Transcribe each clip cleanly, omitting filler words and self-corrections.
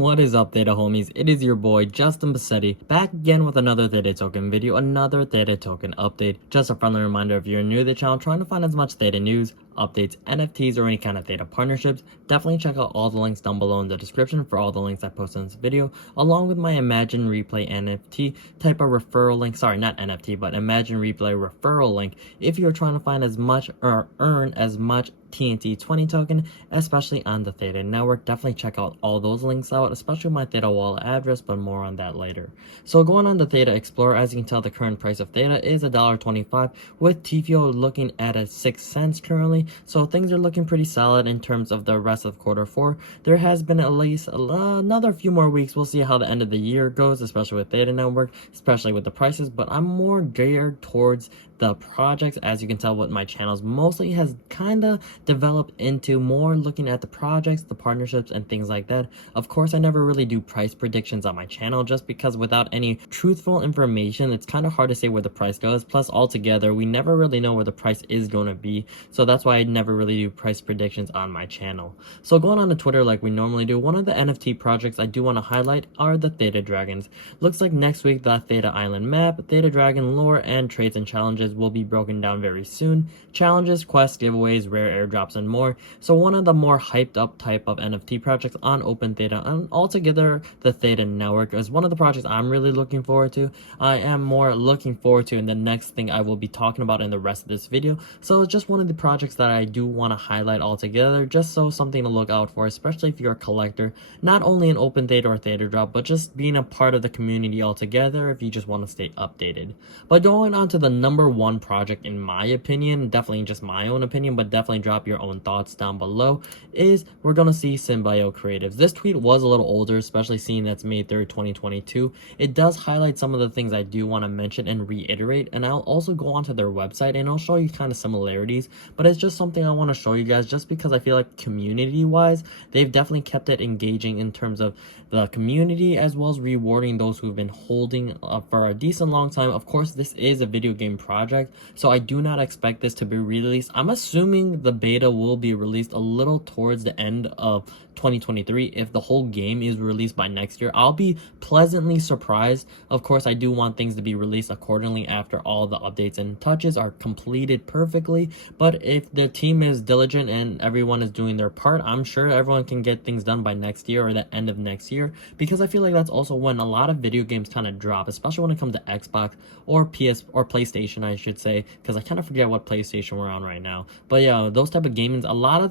What is up, Theta homies? It is your boy Justin Bassetti back again with another Theta token video, another Theta token update. Just a friendly reminder, if you're new to the channel trying to find as much Theta news, updates, NFTs, or any kind of Theta partnerships, definitely check out all the links down below in the description for all the links I post in this video, along with my Imagine Replay NFT type of referral link. Sorry, not NFT, but Imagine Replay referral link if you're trying to find as much or earn as much TNT20 token, especially on the Theta network. Definitely check out all those links out, especially my Theta wallet address, but more on that later. So going on the Theta Explorer, as you can tell, the current price of Theta is $1.25, with TFO looking at a 6 cents currently. So things are looking pretty solid in terms of the rest of Q4. There has been at least another few more weeks. We'll see how the end of the year goes, especially with Theta network, especially with the prices, but I'm more geared towards the projects. As you can tell, what my channels mostly has kind of developed into more looking at the projects, the partnerships, and things like that. Of course, I never really do price predictions on my channel, just because without any truthful information, it's kind of hard to say where the price goes. Plus, altogether, we never really know where the price is going to be, so that's why I never really do price predictions on my channel. So going on to Twitter like we normally do, one of the NFT projects I do want to highlight are the Theta Dragons. Looks like next week the Theta Island map, Theta Dragon lore, and trades and challenges will be broken down very soon. Challenges, quests, giveaways, rare airdrops, and more. So one of the more hyped up type of NFT projects on Open Theta, and altogether the Theta network, is one of the projects I'm really looking forward to. I am more looking forward to in the next thing I will be talking about in the rest of this video. So it's just one of the projects that I do want to highlight altogether, just so something to look out for, especially if you're a collector, not only in Open Theta or Theta Drop, but just being a part of the community altogether if you just want to stay updated. But going on to the number one project, in my opinion, definitely just my own opinion, but definitely drop your own thoughts down below, is we're gonna see Symbiote Creatives. This tweet was a little older, especially seeing that's May 3rd, 2022. It does highlight some of the things I do want to mention and reiterate, and I'll also go onto their website and I'll show you kind of similarities, but it's just something I want to show you guys just because I feel like community wise they've definitely kept it engaging in terms of the community, as well as rewarding those who've been holding for a decent long time. Of course, this is a video game project, so I do not expect this to be released. I'm assuming the beta will be released a little towards the end of 2023. If the whole game is released by next year, I'll be pleasantly surprised. Of course, I do want things to be released accordingly after all the updates and touches are completed perfectly, but if the team is diligent and everyone is doing their part, I'm sure everyone can get things done by next year or the end of next year, because I feel like that's also when a lot of video games kind of drop, especially when it comes to Xbox or PS or PlayStation, I should say, because I kind of forget what PlayStation we're on right now. But yeah, those type of gamings, a lot of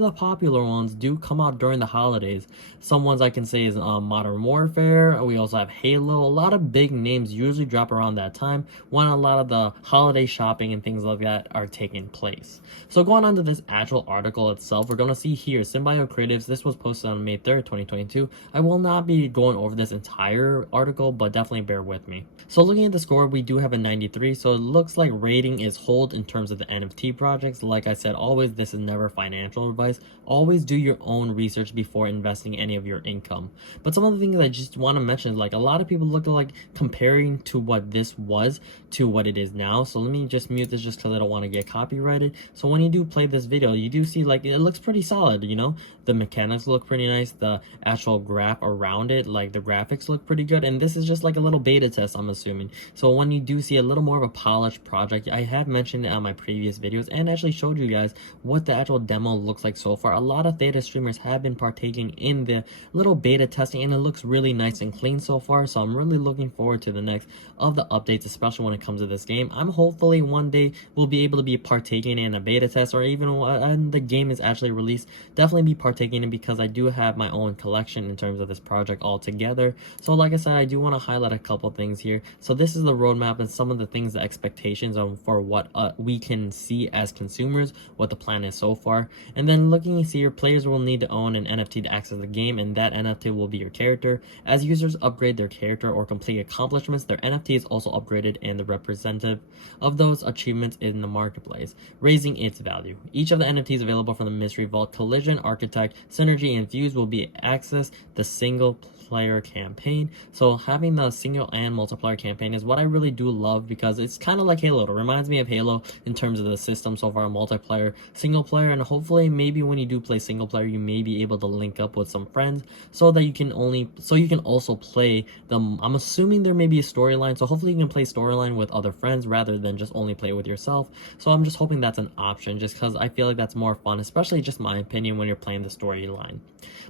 the popular ones do come out during the holidays. Some ones I can say is Modern Warfare. We also have Halo. A lot of big names usually drop around that time when a lot of the holiday shopping and things like that are taking place. So going on to this actual article itself, we're going to see here Symbiote Creatives. This was posted on May 3rd, 2022. I will not be going over this entire article, but definitely bear with me. So looking at the score, we do have a 93, so it looks like rating is hold in terms of the NFT projects. Like I said, always, this is never financial advice. Always do your own research before investing any of your income. But some of the things I just want to mention is, like, a lot of people look like comparing to what this was to what it is now. So let me just mute this just because I don't want to get copyrighted. So when you do play this video, you do see like it looks pretty solid, you know, the mechanics look pretty nice, the actual graph around it, like the graphics look pretty good, and this is just like a little beta test, I'm assuming. So when you do see a little more of a polished project, I have mentioned it on my previous videos and actually showed you guys what the actual demo looks like so far. A lot of Theta streamers have been partaking in the little beta testing, and it looks really nice and clean so far. So I'm really looking forward to the next of the updates, especially when it comes to this game. I'm hopefully one day we'll be able to be partaking in a beta test, or even when the game is actually released, definitely be partaking in, because I do have my own collection in terms of this project altogether. So like I said, I do want to highlight a couple things here. So this is the roadmap and some of the things, the expectations for what we can see as consumers, what the plan is so far. And then looking to see, your players will need to own an NFT to access the game, and that NFT will be your character. As users upgrade their character or complete accomplishments, their NFT is also upgraded and the representative of those achievements in the marketplace, raising its value. Each of the NFTs available from the Mystery Vault, Collision, Architect, Synergy, and Fuse will be accessed the single multiplayer campaign. So having the single and multiplayer campaign is what I really do love, because it's kind of like Halo. It reminds me of Halo in terms of the system so far, multiplayer, single player, and hopefully maybe when you do play single player, you may be able to link up with some friends so that you can also play them. I'm assuming there may be a storyline, so hopefully you can play storyline with other friends rather than just only play with yourself. So I'm just hoping that's an option, just because I feel like that's more fun, especially just my opinion, when you're playing the storyline.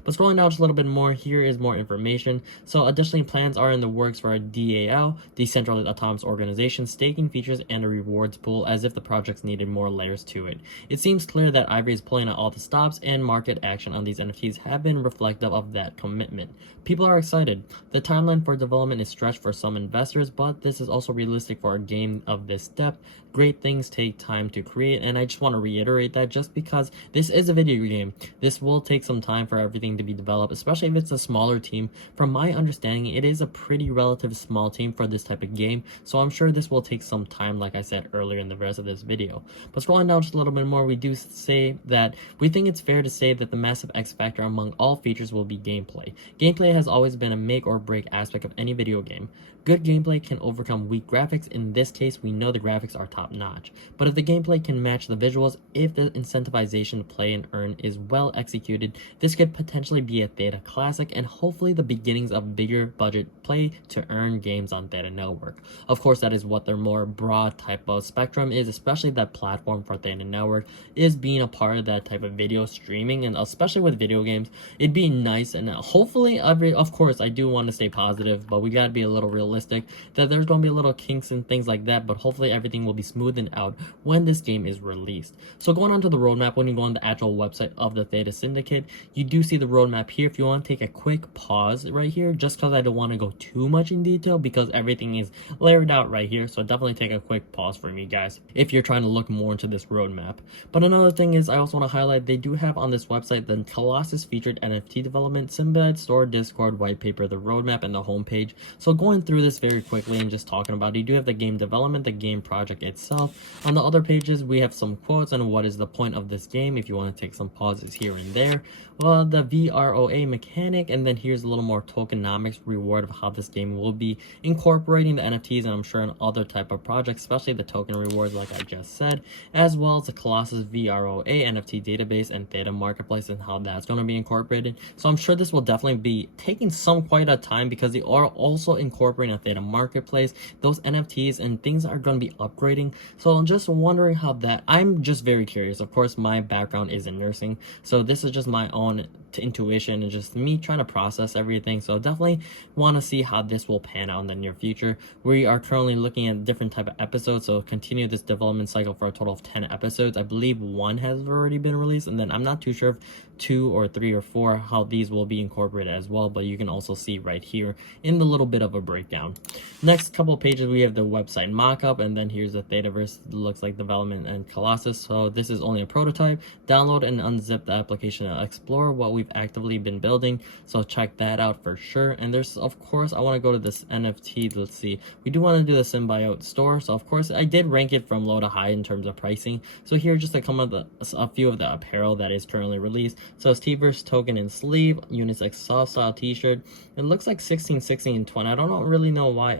But scrolling down just a little bit more, here is more information. So additionally, plans are in the works for a DAO, Decentralized Autonomous Organization, staking features, and a rewards pool, as if the projects needed more layers to it. It seems clear that Ivory is pulling out all the stops, and market action on these NFTs have been reflective of that commitment. People are excited. The timeline for development is stretched for some investors, but this is also realistic for a game of this depth. Great things take time to create, and I just want to reiterate that, just because this is a video game, this will take some time for everything to be developed, especially if it's a smaller team. From my understanding, it is a pretty relative small team for this type of game, so I'm sure this will take some time, like I said earlier in the rest of this video. But scrolling down just a little bit more, we do say that we think it's fair to say that the massive X factor among all features will be gameplay. Gameplay has always been a make or break aspect of any video game. Good gameplay can overcome weak graphics. In this case, we know the graphics are top notch. But if the gameplay can match the visuals, if the incentivization to play and earn is well executed, this could potentially be a Theta classic, and hopefully the beginnings of bigger budget play to earn games on Theta Network. Of course, that is what their more broad type of spectrum is, especially that platform for Theta Network is being a part of that type of video streaming, and especially with video games, it'd be nice. And hopefully, of course, I do want to stay positive, but we gotta be a little realistic that there's gonna be little kinks and things like that, but hopefully everything will be smoothened out when this game is released. So going on to the roadmap, when you go on the actual website of the Theta Syndicate, you do see the roadmap here. If you want to take a quick pause right here, just because I don't want to go too much in detail, because everything is layered out right here, so definitely take a quick pause for me, guys, if you're trying to look more into this roadmap. But another thing is, I also want to highlight, they do have on this website the Colossus featured NFT development, Symbiote store, Discord, white paper, the roadmap, and the homepage. So going through this very quickly and just talking about it, you do have the game development, the game project itself. On the other pages, we have some quotes on what is the point of this game, if you want to take some pauses here and there. Well, the VROA mechanic, and then here's a little more tokenomics reward of how this game will be incorporating the NFTs, and I'm sure in other type of projects, especially the token rewards like I just said, as well as the Colossus VROA NFT database and Theta Marketplace and how that's going to be incorporated. So I'm sure this will definitely be taking quite a time, because they are also incorporating a Theta Marketplace, those NFTs and things are going to be upgrading. So I'm just wondering how that, I'm just very curious. Of course, my background is in nursing, so this is just my own intuition and just me trying to process everything. So definitely want to see how this will pan out in the near future. We are currently looking at different type of episodes, so continue this development cycle for a total of 10 episodes. I believe 1 has already been released, and then I'm not too sure if 2 or 3 or 4 how these will be incorporated as well, but you can also see right here in the little bit of a breakdown. Next couple of pages, we have the website mockup, and then here's the Thetaverse. It looks like development and Colossus. So this is only a prototype. Download and unzip the application and explore what we've actively been building, so check that out for sure. And there's, of course, I want to go to this NFT. Let's see, we do want to do the Symbiote store, so of course I did rank it from low to high in terms of pricing. So here just to come up with a few of the apparel that is currently released. So it's T-Verse token and sleeve, unisex soft style t-shirt. It looks like 16, 16, and 20. I don't really know why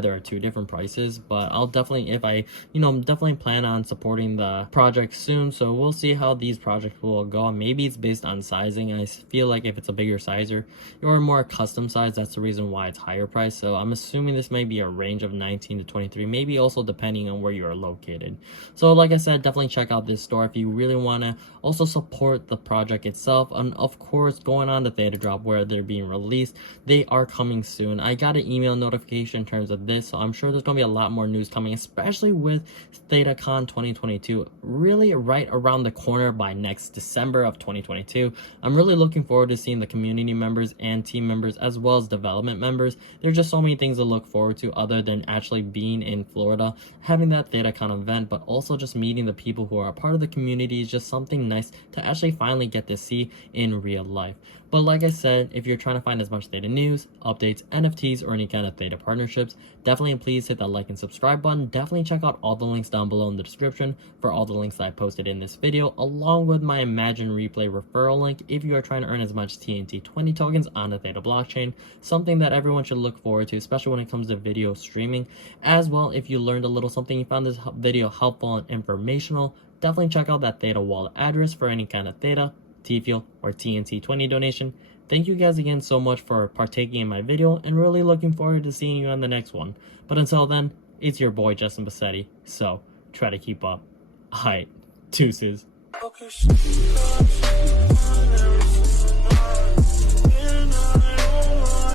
there are 2 different prices, but I'll definitely, if I definitely plan on supporting the project soon, so we'll see how these projects will go. Maybe it's based on sizing. I feel like if it's a bigger sizer or more custom size, that's the reason why it's higher price. So I'm assuming this may be a range of 19 to 23, maybe also depending on where you are located. So like I said, definitely check out this store if you really want to also support the project itself. And of course, going on the Theta drop where they're being released, they are coming soon. I got an email notification in terms of this, so I'm sure there's gonna be a lot more news coming, especially with Theta Con 2022 really right around the corner by next December of 2022. I'm really looking forward to seeing the community members and team members as well as development members. There's just so many things to look forward to other than actually being in Florida, having that Theta Con event, but also just meeting the people who are a part of the community is just something nice to actually finally get to see in real life. But like I said, if you're trying to find as much Theta news, updates, NFTs, or any kind of Theta partnerships, definitely please hit that like and subscribe button. Definitely check out all the links down below in the description for all the links that I posted in this video, along with my Imagine Replay referral link if you are trying to earn as much TNT20 tokens on the Theta blockchain, something that everyone should look forward to, especially when it comes to video streaming. As well, if you learned a little something, you found this video helpful and informational, definitely check out that Theta wallet address for any kind of Theta, T-Fuel, or TNT20 donation. Thank you guys again so much for partaking in my video, and really looking forward to seeing you on the next one. But until then, it's your boy Justin Bassetti, so try to keep up. Alright, deuces.